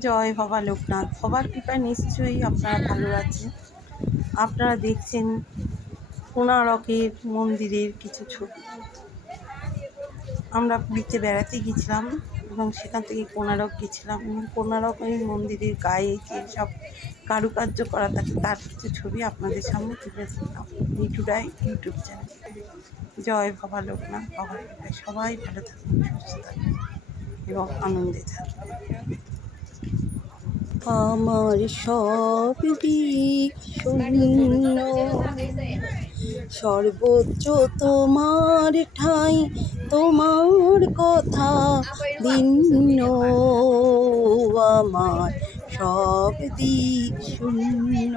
জয় বাবা লোকনাথ। সবার কৃপায় নিশ্চয়ই আপনারা ভালো আছেন। আপনারা দেখছেন কোনারকের মন্দিরের কিছু ছবি। আমরা পুরীতে বেড়াতে গেছিলাম এবং সেখান থেকে কোনারক গেছিলাম এবং কোণারকের মন্দিরের গায়ে যে সব কারুকার্য করা থাকে, তার কিছু ছবি আপনাদের সামনে তুলে ধরলাম। মিঠুরাই ইউটিউব চ্যানেল। জয় বাবা লোকনাথ। কৃপায় সবাই ভালো থাকুন, সুস্থ থাকুন এবং আনন্দে থাকুন। আমার সব দিক শূন্য। সর্বোচ্চ তোমার ঠাই, তোমার কথা ভিন্ন। আমার সব দিক শূন্য।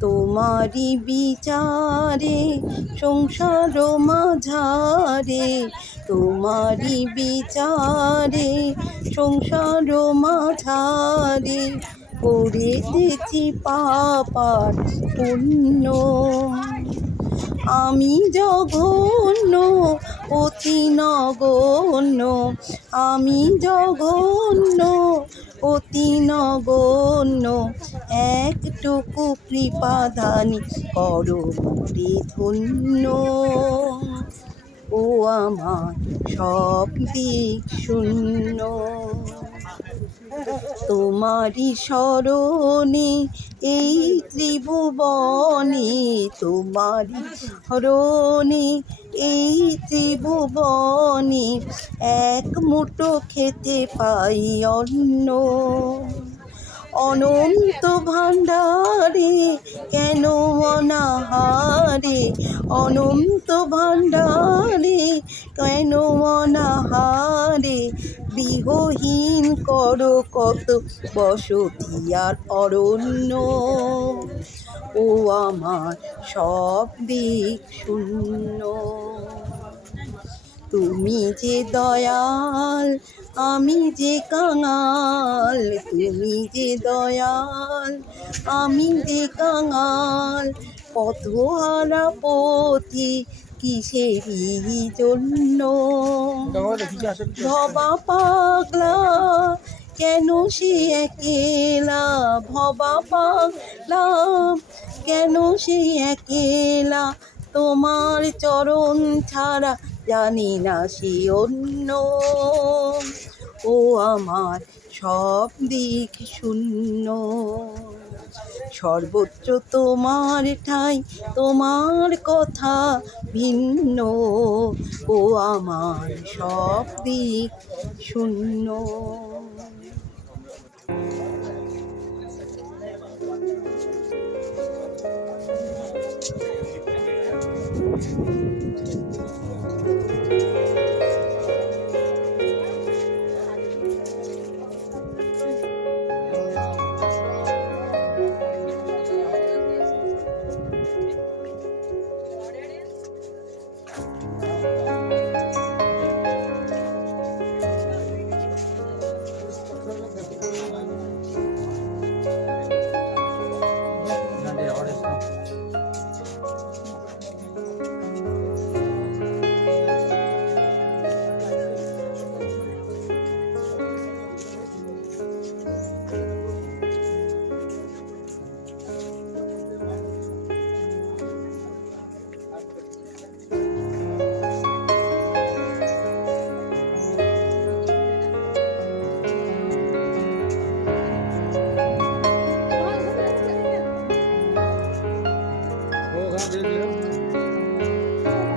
তোমারই বিচারে, সংসার মাঝারে তোমারই বিচারে, সংসার মাঝারে করে দিয়েছি পাপার পুণ্য। আমি জঘন্য, অতি নগণ্য। আমি জঘন্য, অতি নগণ্য। একটুকু কৃপাদানি করো ধন্য। ও আমার সব দিক শূন্য। তোমারই স্মরণে এই ত্রিভুবনে, তোমারই স্মরণে এই ত্রিভুবনে এক মুঠো খেতে পাই অন্ন। অনন্ত ভাণ্ডারে কেন অনাহারে অনন্ত ভাণ্ডারে কেন অনাহারে? গৃহহীন কর কত বসতি আর অরণ্য। ও আমার সব দিক শূন্য। তুমি যে দয়াল, আমি যে কাঙাল। তুমি যে দয়াল, আমি যে কাঙাল। পথহারা পথি কিসেরই জন্য? ভবা পাগলা, কেন সে একেলা? ভবা পাগলা, কেন সে একেলা? তোমার চরণ ছাড়া জানি না সে অন্য। ও আমার সব দিক শূন্য। সর্বত্র তোমার ঠাই তোমার কথা ভিন্ন ও আমার সব দিক শূন্য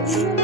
嗯